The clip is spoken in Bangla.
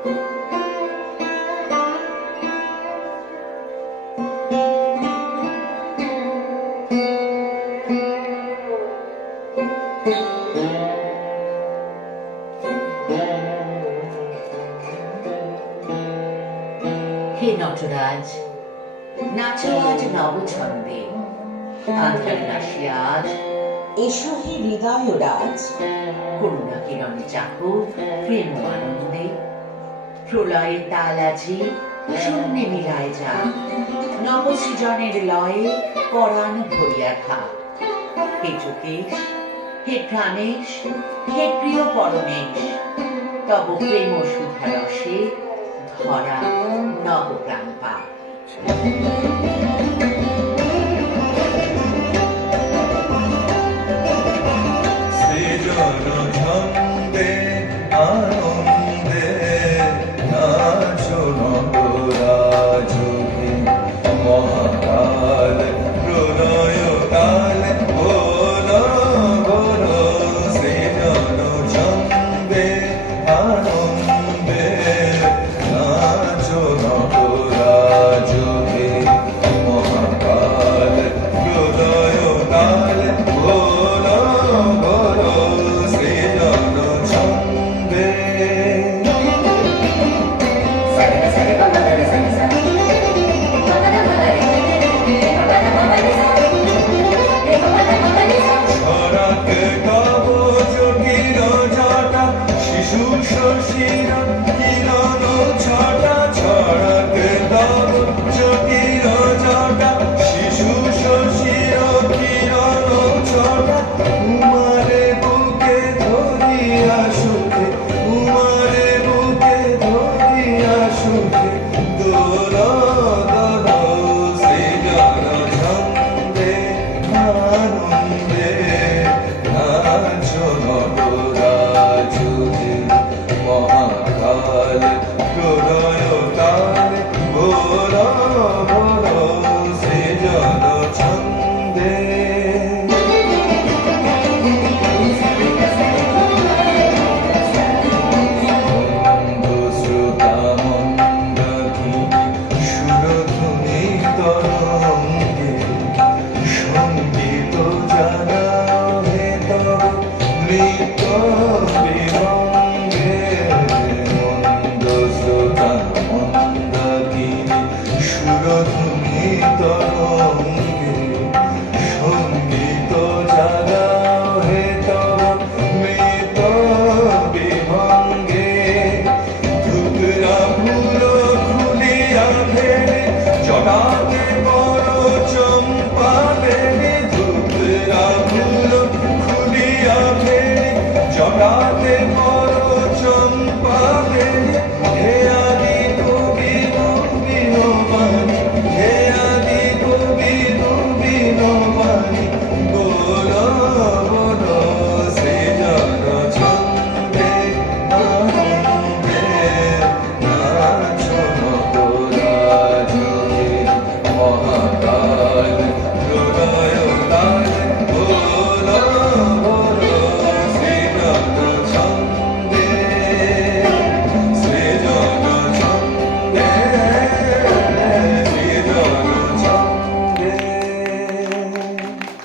হে নটরাজ, নাচো আজ নবছন্দে, আঁধারে নাসিয়া আজ এসো হে হৃদয়রাজ, করুণা কিরণে চাকো প্রেম ও আনন্দে। প্রলয়ের তাল আজি শূন্যে মিলায় যা, নবসৃজনের লয়ে পরাণ ভরিয়া খা। হে যোগেশ, হে প্রাণেশ, হে প্রিয় পরমেশ, তব প্রেম সুধা রসে ধরা নব প্রাণ পা। সৃজন ছন্দে আনন্দে নাচো নটরাজ হে, মহাকাল প্রলয় কাল বলো বলো। সৃজন ছন্দে আনন্দে নাচো নটরাজ হে, মহাকাল প্রলয় কাল বলো বলো। সৃজন ছন্দে ছড়াক তব জটিল জটা, শিশু শশীর কিরণ ছটা। ছড়াক তব জটিল জটা, শিশু শশীর কিরণ ছটা। উমারে বুকে ধরিয়া সুখে, উমারে বুকে ধরিয়া সুখে দোল দোল। সৃজন ছন্দে আনন্দে নাচো নটরাজ হে, মহাকাল প্রলয় কাল বলো বলো। সৃজন ছন্দে শ্রোতা মন্দাকিনী সুরধ্বনি তরঙ্গে, সঙ্গীত জানাও হে তব নৃত্য বিভঙ্গে। মন্দ শ্রোতা মন্দাকিনী সুরধ্বনি তরঙ্গে, সঙ্গীত জানাও হে তব নৃত্য বিভঙ্গে। ধুতরা ফুল খুলিয়া ফেলে জটাতে বড় চম্পা বেলে। ধুতরা ফুল খুলিয়া ফেলে জটাতে বড় চম্পা বেলে।